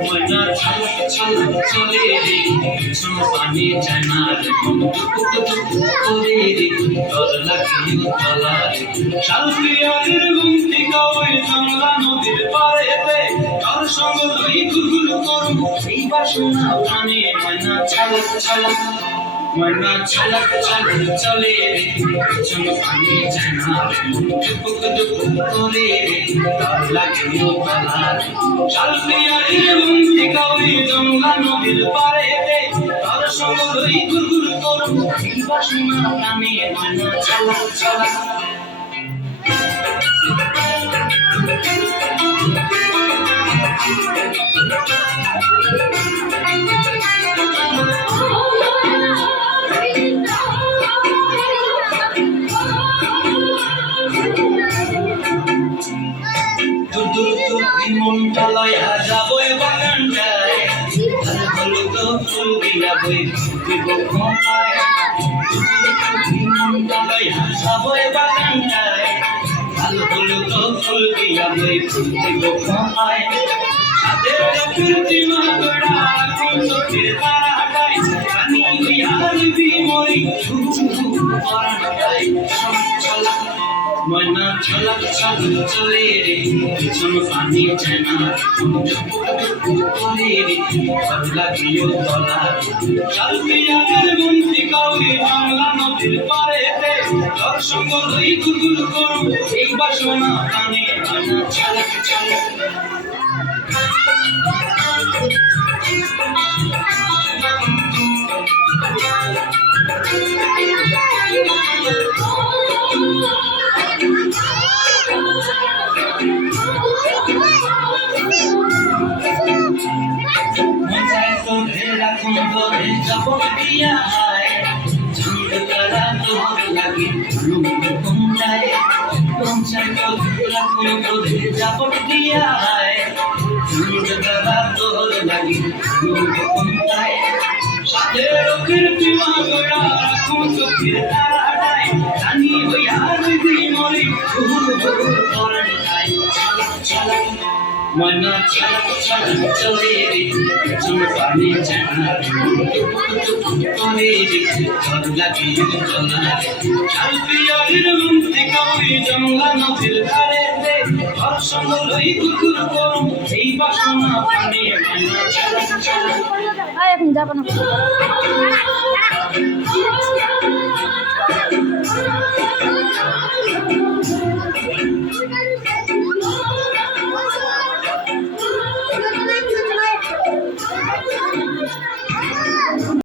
ময়না ছলক ছলক চলে রে পিছন পানি যায় না রে করে রে ডর লাগিও তলা রে শালপিয়ারের গুমটি গাওয়ে জংলা নদীর পাড়েতে তার সঙ্গ লই গুলগুল করুম এই বাসনা প্রাণে ময়না ছলক ছলক ময়না ছলক ছলক চলে রে পিছন পানি যায় না রে টুকুক টুকুক করে রে ডর লাগিও তলা রে শালপিয়ারের গুমটি গাওয়ে জংলা নদীর পাড়েতে তার সঙ্গ লই গুলগুল করুম এই বাসনা প্রাণে ময়না ছলক ছলক মনটা লয়া যাবই বাগানটায় হলুদ ফুল দিয়া বই দিব ক্ষমায় মনটা লয়া যাবই বাগানটায় হলুদ ফুল দিয়া বই দিব ক্ষমায় সাথে প্রকৃতি মাগড়া কোন চোখের তারাটাই জানি হইয়া দিবি মরি পরাণটাই চলা ময়না ছলক ছলক চলে রে পিছন পানি যায় না করে রে ডর লাগিও তলা শালপিয়ারের গুমটি গাওয়ে বাংলা নদীর পাড়েতে তোর সঙ্গ লই গুলগুল করুম এই বাসনা প্রাণে ময়না ছলক ছলক রাখুন ধরে যাবত দিয়া চাঁদ তারা তোর লাগে কমলায় পঞ্চায়েত রাখুন ধরে যাবত দিয়া চাঁদ তারা তোর লাগে কমলায় সাথে রোখের পিমা গোড়া রাখুন চোখের তারাটাই জানি হইয়া দিদি মরি পরাণটাই চলা ময়না ছলক ছলক চলে রে পিছন পানি যায় না করে রে ডর লাগিও তলা রে শালপিয়ারের গুমটি গাওয়ে জংলা নদীর ধারেতে তোর সঙ্গ লই গুলগুল করুম এই বাসনা প্রাণে ময়না ছলক ছলক এখন যাব না